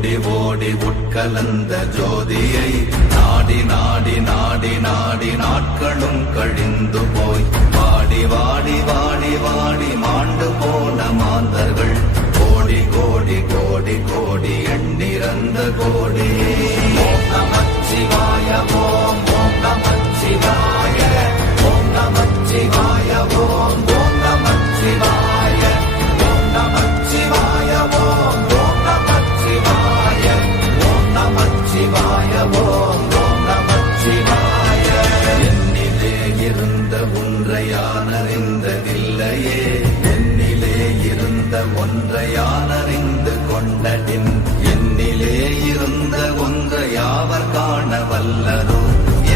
ஓடி ஓடி உட்கலந்த ஜோதியை நாடி நாடி நாடி நாடி நாட்களும் கழிந்து போய் வாடி வாடி வாடி வாடி மாண்டு போன மாந்தர்கள் கோடி கோடி கோடி கோடி எண்ணிறந்த கோடி. ஓம் நமச்சிவாய ஓம் ஓம் நமச்சிவாய ஓம் நமச்சிவாய ஓம் ஓம் நமச்சிவாய ஓம் நமச்சிவாய ஓம் ஓம் நமச்சிவாய ஓம் நமச்சிவாய ஓம் ஓம் நமச்சிவாய. என்னிலே இருந்த ஒன்றை யான் அறிந்ததில்லையே, என்னிலே இருந்த ஒன்றை யான் அறிந்து கொண்டடின், என்னிலே இருந்த ஒன்றை யாவர் காண வல்லரோ,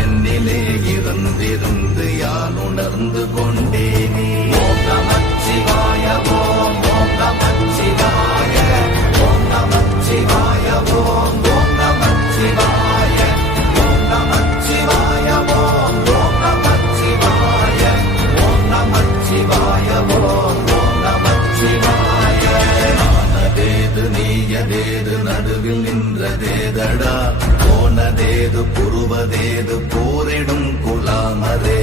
என்னிலே இருந்திருந்து யான் உணர்ந்து கொண்டேனே. ஓம் நமச்சிவாய ஓம் ஓம் நமச்சிவாய ஓம் நமச்சிவாய ஓம் ஓம் நமச்சிவாய ஓம் நமச்சிவாய ஓம் ஓம் நமச்சிவாய ஓம் நமச்சிவாய ஓம் ஓம் நமச்சிவாய. ஆனதேது நீயதேது நடுவில் நின்றதேதடா, போனதேது புருவதேது போரிடும் குலாமரே,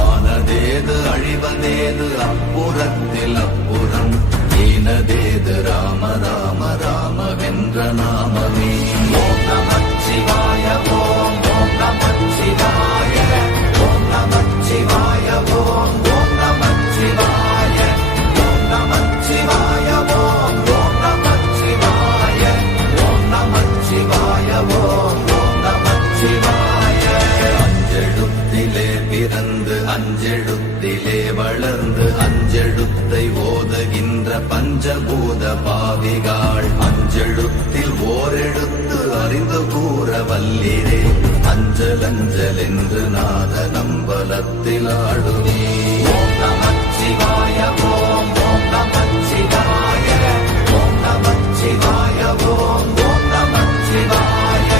ஆனதேது அழிவதேது அப்புறத்தில் அப்புறம், ஈனதேது ராம ராம ராம வென்ற நாமமே. ஓம் நமச்சிவாய ஓம் ஓம் நமச்சிவாய ஓம் நமச்சிவாய ஓம் ஓம் நமச்சிவாய ஓம் நமச்சிவாய ஓம் ஓம் நமச்சிவாய ஓம் நமச்சிவாய ஓம் ஓம் நமச்சிவாய. அஞ்செழுத்திலே பிறந்து அஞ்செழுத்திலே வளர்ந்து அஞ்செழுத்தை ஓதுகின்ற பஞ்சபூத பாவிகாள், அஞ்செழுத்தில் ஓரெழுத்து அறிந்து கூற வல்லிரே, அஞ்சல் அஞ்சல் என்று நாத நம்பலத்தில் ஆடுவே. ஓம் நமச்சிவாய ஓம் ஓம் நமச்சிவாய ஓம் நமச்சிவாய ஓம் ஓம் நமச்சிவாய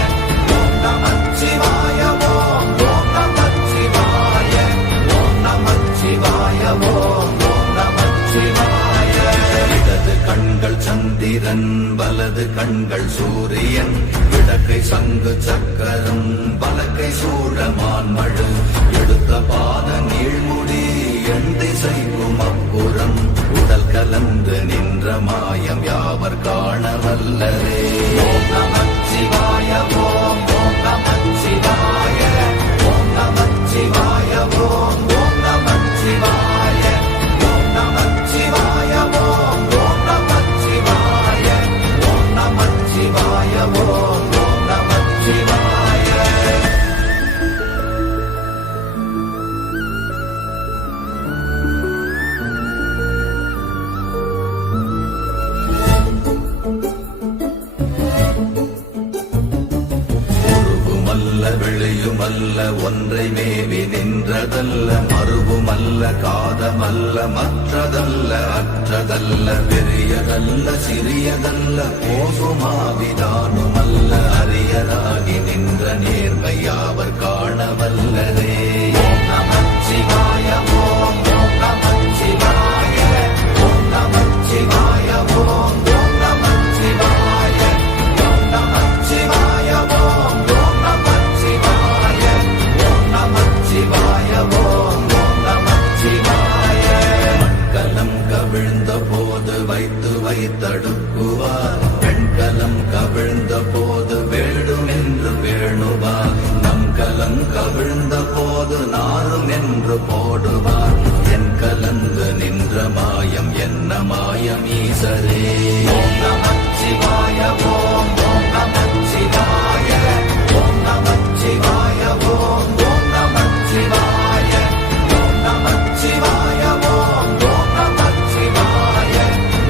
ஓம் நமச்சிவாய ஓம் ஓம் நமச்சிவாய ஓம் நமச்சிவாய ஓம் ஓம் நமச்சிவாய. இடது கண்கள் சந்திரன் வலது கண்கள் சூரியன், இடக்கை சங்கு சக்கரம் வலக்கை சூழமான் மழு, எடுத்த பாத நீழ்முடி எண் திசைக்கும் அப்புறம், உடல் கலந்து நின்ற மாயம் யாவர் காண வல்லரே. ஓம் நமச்சிவாய ஓம் ஓம் நமச்சிவாய ஓம் நமச்சிவாய ஓம் ஓம் நமச்சிவாய ஓம் நமச்சிவாய ஓம் ஓம் நமச்சிவாய ஓம் நமச்சிவாய ஓம் ஓம் நமச்சிவாய. வெளியுமல்ல ஒன்றை மேவி நின்றதல்ல, மறுவுமல்ல காதமல்ல மற்றதல்ல அற்றதல்ல, பெரியதல்ல சிறியதல்ல போசுமாவிதானுமல்ல, அரியராகி நின்ற நேர்மை யாவர் காண வல்லரே. ஓம் நமச்சிவாய ஓம் ஓம் நமச்சிவாய ஓம் நமச்சிவாய ஓம் ஓம் நமச்சிவாய ஓம் நமச்சிவாய ஓம் ஓம் நமச்சிவாய ஓம் நமச்சிவாய ஓம் ஓம் நமச்சிவாய. மண்கலம் கவிழ்ந்த போது வைத்து வைத்தடுக்குவார், பெண்கலம் கவிழ்ந்த போது வேடும் என்று வேணுவார், நம் கலம் கவிழ்ந்த போது நாரும் என்று போடுவார், என் கலந்து நின்ற மாயம் என்ன மாயம் ஈசரே. ஓம் நமச்சிவாய ஓம் ஓம் நமச்சிவாய ஓம் நமச்சிவாய ஓம் ஓம் நமச்சிவாய ஓம் நமச்சிவாய ஓம் ஓம் நமச்சிவாய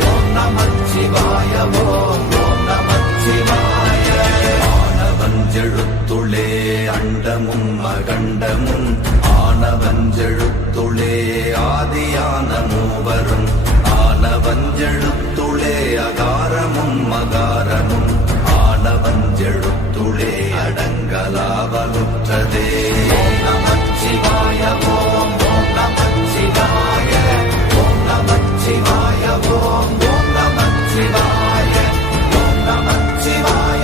ஓம் நமச்சிவாய ஓம் ஓம் நமச்சிவாய. ஆனவஞ்செழுத்துளே அண்டமும் அகண்டமும், ஆனவஞ்செழுத்துளே ஆதியான மூவரும், ஆனவஞ்செழுத்துளே அகாரமும் மகாரமும், ஆனவஞ்செழுத்துளே அடங்கலாவலுற்றதே. ஓம் நமச்சிவாய ஓம் ஓம் நமச்சிவாய ஓம் நமச்சிவாய ஓம் ஓம் நமச்சிவாய ஓம் நமச்சிவாய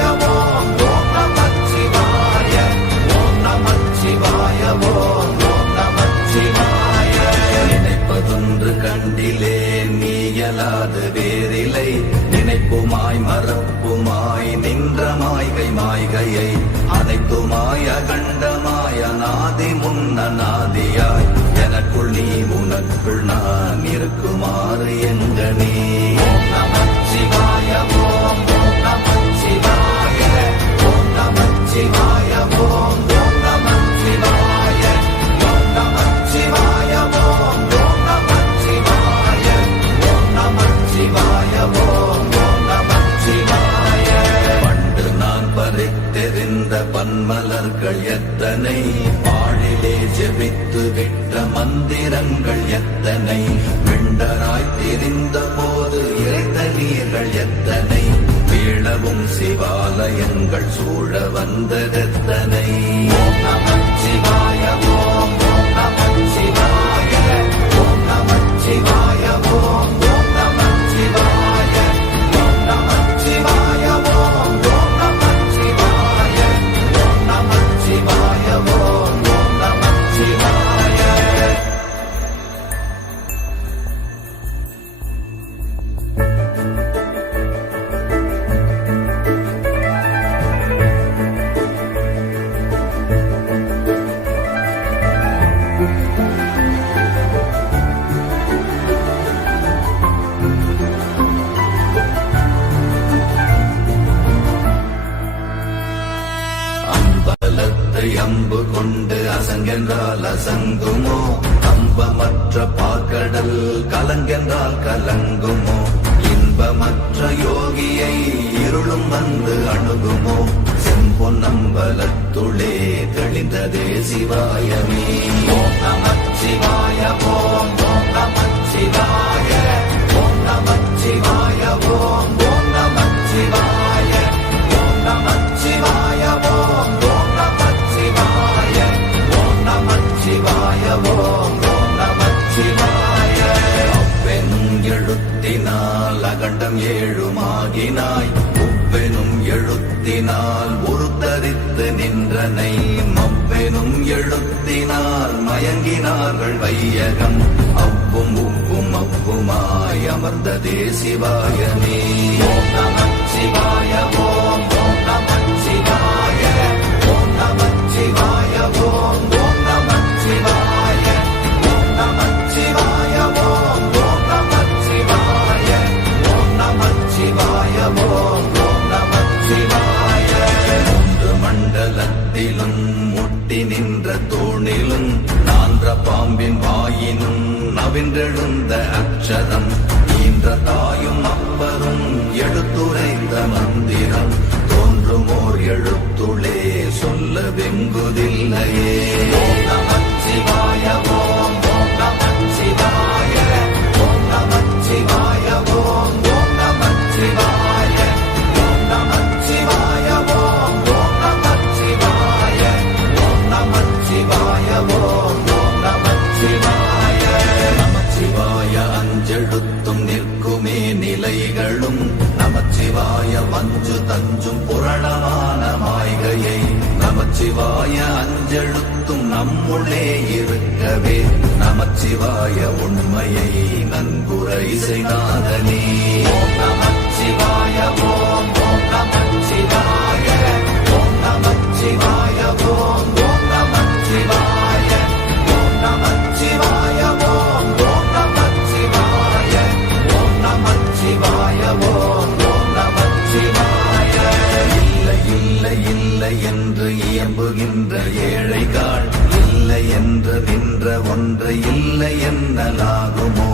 ஓம் ஓம் நமச்சிவாய. நினைப்பதொன்று கண்டிலே நீயலாது வேறில்லை, நினைப்புமாய் மறப்புமாய் நின்ற மாய்கை மாய்கையை அனைத்துமாய் அகண்டமாய் அநாதி முன்னநாதியாய் எனக்குள் நீ உனக்குள் நான் இருக்குமாறு எங்க நீ. ஓம் நமச்சிவாய ஓம் ஓம் நமச்சிவாய ஓம் நமச்சிவாய ஓம் ஓம் நமச்சிவாய ஓம் நமச்சிவாய ஓம் ஓம் நமச்சிவாய ஓம் நமச்சிவாய ஓம் ஓம் நமச்சிவாய. பண்டு நான் பறித்தெறிந்த பன்மலர்கள் எத்தனை, பாழிலே ஜெபித்து விட்ட மந்திரங்கள் எத்தனை, விண்டராய் தெரிந்த போது இறைத்த நீர்கள் எத்தனை, வீழவும் சிவாலயங்கள் சூழ வந்ததெத்தனை. ஓம் நமச்சிவாய ஓம் ஓம் நமச்சிவாய ஓம் நமச்சிவாய ஓம் ஓம் நமச்சிவாய ஓம் நமச்சிவாய ஓம் ஓம் நமச்சிவாய ஓம் நமச்சிவாய ஓம் ஓம் நமச்சிவாய. அம்பலத்தை அம்பு கொண்டு அசங்கென்றால் அசங்குமோ, அம்பமற்ற பாக்கடல் கலங்கென்றால் கலங்குமோ, இன்பமற்ற யோகியை இருளும் வந்து அணுகுமோ, செம்பொன்னம்பலத்துளே தெளிந்ததே சிவாயமே. ஓம் நமச்சிவாய ஓம் ஓம் நமச்சிவாய ஓம் நமச்சிவாய ஓம் ஓம் நமச்சிவாய ஓம் நமச்சிவாய ஓம் ஓம் நமச்சிவாய ஓம் நமச்சிவாய ஓம் ஓம் நமச்சிவாய. அவ்வெனும் எழுத்தினால் அகண்டம் ஏழுமாகினாய், உவ்வெனும் எழுத்தினால் உருத்தரித்து நின்றனை, மவ்வெனும் எழுத்தினால் மயங்கினார்கள் வையகம், அவ்வும் உவ்வும் அவ்வுமாய் அமர்ந்ததே சிவாயமே. ஓம் நமச்சிவாய ஓம் ஓம் நமச்சிவாய ஓம் நமச்சிவாய ஓம் ஓம் நமச்சிவாய ஓம் நமச்சிவாய ஓம் ஓம் நமச்சிவாய ஓம் நமச்சிவாய ஓம் ஓம் நமச்சிவாய. மூன்று மண்டலத்திலும் முட்டி நின்ற தூணிலும் நான்ற பாம்பின் வாயினும் நவின்றெழுந்த அக்ஷரம், ஈன்ற தாயும் அப்பரும் எடுத்துரைந்த மந்திரம், தோன்றுமோர் எழுத்துளே சொல்ல வெங்குதில்லையே. ஓம் நமச்சிவாய ஓம் ஓம் நமச்சிவாய ஓம் நமச்சிவாய ஓம் ஓம் நமச்சிவாய ஓம் நமச்சிவாய ஓம் ஓம் நமச்சிவாய ஓம் நமச்சிவாய ஓம் ஓம் நமச்சிவாய. நமச்சிவாய அஞ்செழுத்தும் நிற்குமே நிலைகளும், நமச்சிவாய மஞ்சு தஞ்சும் புரணமான மாய்கையை, நமச்சிவாய அஞ்செழுத்தும் நம்முள்ளே இருக்கவே, நமச்சிவாய உண்மையை நன்குரை செய்தாதனே. ஓம் நமச்சிவாய ஓம் ஓம் நமச்சிவாய ஓம் நமச்சிவாய ஓம் ஓம் நமச்சிவாய ஓம் நமச்சிவாய ஓம் ஓம் நமச்சிவாய ஓம் நமச்சிவாய ஓம் ஓம் நமச்சிவாய. இல்லை இல்லை இல்லை என்று இயம்புகின்ற ஏழைகள், இல்லை என்று நின்ற ஒன்று இல்லை என்னலாகுமோ,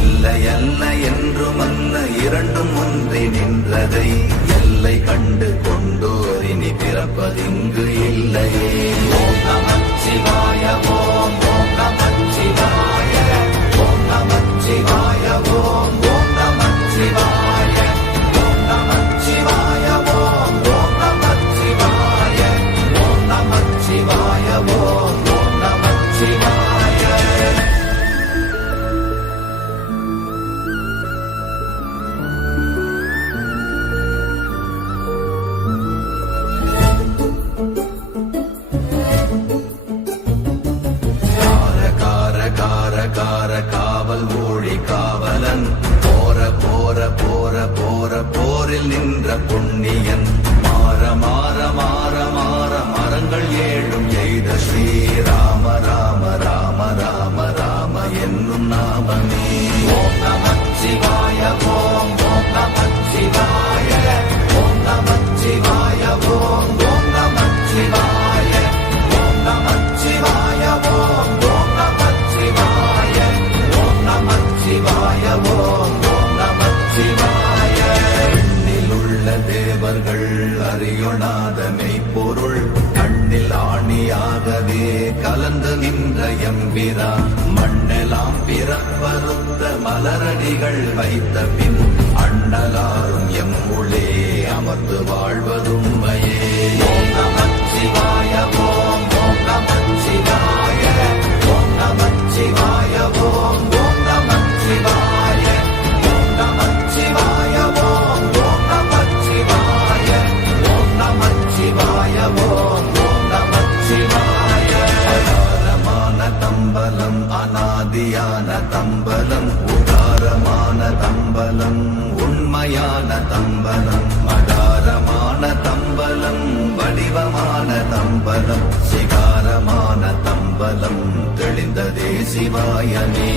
இல்லை அல்ல என்றுமல்ல இரண்டும் ஒன்றி நின்றதை எல்லை கண்டு கொண்டோர் இனி பிறப்பதிங்கு இல்லையே. ஓம் நமச்சிவாய ஓம் ஓம் நமச்சிவாய ஓம் நமச்சிவாய ஓம் ஓம் நமச்சிவாய ஓம் நமச்சிவாய ஓம் ஓம் நமச்சிவாய ஓம் நமச்சிவாய ஓம் ஓம் நமச்சிவாய. வந்து நின்ற எம்பிரா மண்ணெல்லாம் பிறப்பறுத்த மலரடிகள் வைத்த பின் அண்ணலாரும் எம்முளே அமர்ந்து வாழ்வதும்மையே. ஓம் நமச்சிவாய ஓம் ஓம் நமச்சிவாய ஓம் நமச்சிவாய ஓம் ஓம் நமச்சிவாய ஓம் நமச்சிவாய ஓம் ஓம் நமச்சிவாய ஓம் நமச்சிவாய ஓம் ஓம் நமச்சிவாய. அகாரமான தம்பலம் அநாதியான தம்பலம் உகாரமான தம்பலம் உண்மையான தம்பலம் மகாரமான தம்பலம் வடிவமான தம்பலம் சிகாரமான தம்பலம் தெளிந்ததே சிவாயமே.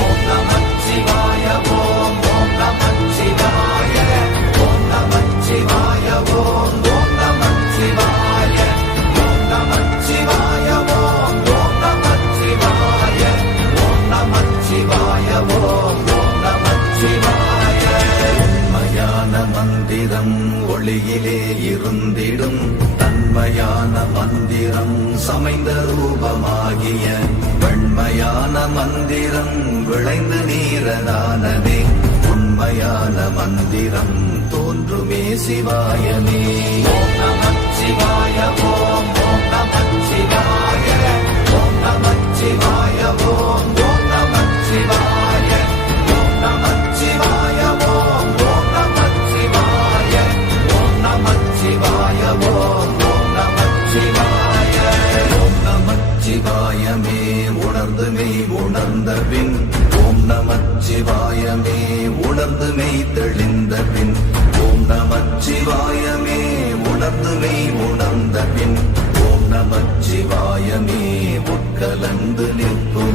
ஓம் நமச்சிவாய ஓம் ஓம் நமச்சிவாய ஓம் நமச்சிவாய ஓம் ஓம் நமச்சிவாய ஓம் நமச்சிவாய ஓம் ஓம் நமச்சிவாய ஓம் நமச்சிவாய ஓம் ஓம் நமச்சிவாய. உண்மையான மந்திரம் ஒளியிலே இருந்திடும் தன்மையான மந்திரம் சமைந்த ரூபமாகிய வெண்மையான மந்திரம் விளைந்து நீரதானதே உண்மையான மந்திரம் தோன்றுமே சிவாயமே. ஓம் நமச்சிவாய ஓம் ஓம் நமச்சிவாய ஓம் நமச்சிவாய ஓம் ஓம் நமச்சிவாய ஓம் நமச்சிவாய ஓம் ஓம் நமச்சிவாய ஓம் நமச்சிவாய ஓம் ஓம் நமச்சிவாய. ஓம் நமச்சிவாயமே உணர்ந்து மெய் உணர்ந்த பின் ஓம் நமச்சிவாயமே உணர்ந்து மெய் தெளிந்த பின் ஓம் நமச்சிவாயமே உணர்ந்து மெய் உணர்ந்த பின் ஓம் நமச்சிவாயமே உட்கலந்து நிற்கும்